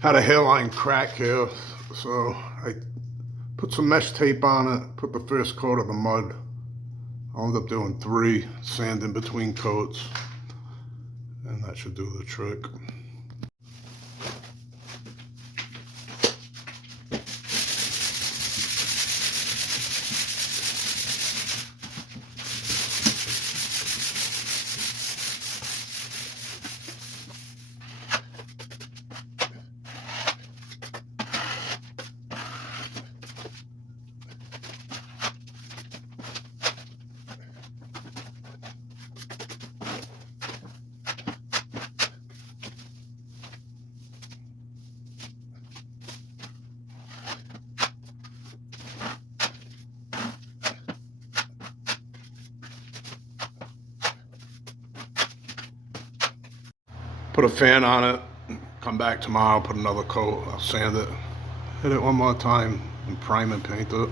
Had a hairline crack here, so I put some mesh tape on it, put the first coat of the mud. I'll end up doing 3, sand in between coats, and that should do the trick. Put a fan on it, come back tomorrow, put another coat, I'll sand it, hit it one more time, and prime and paint it.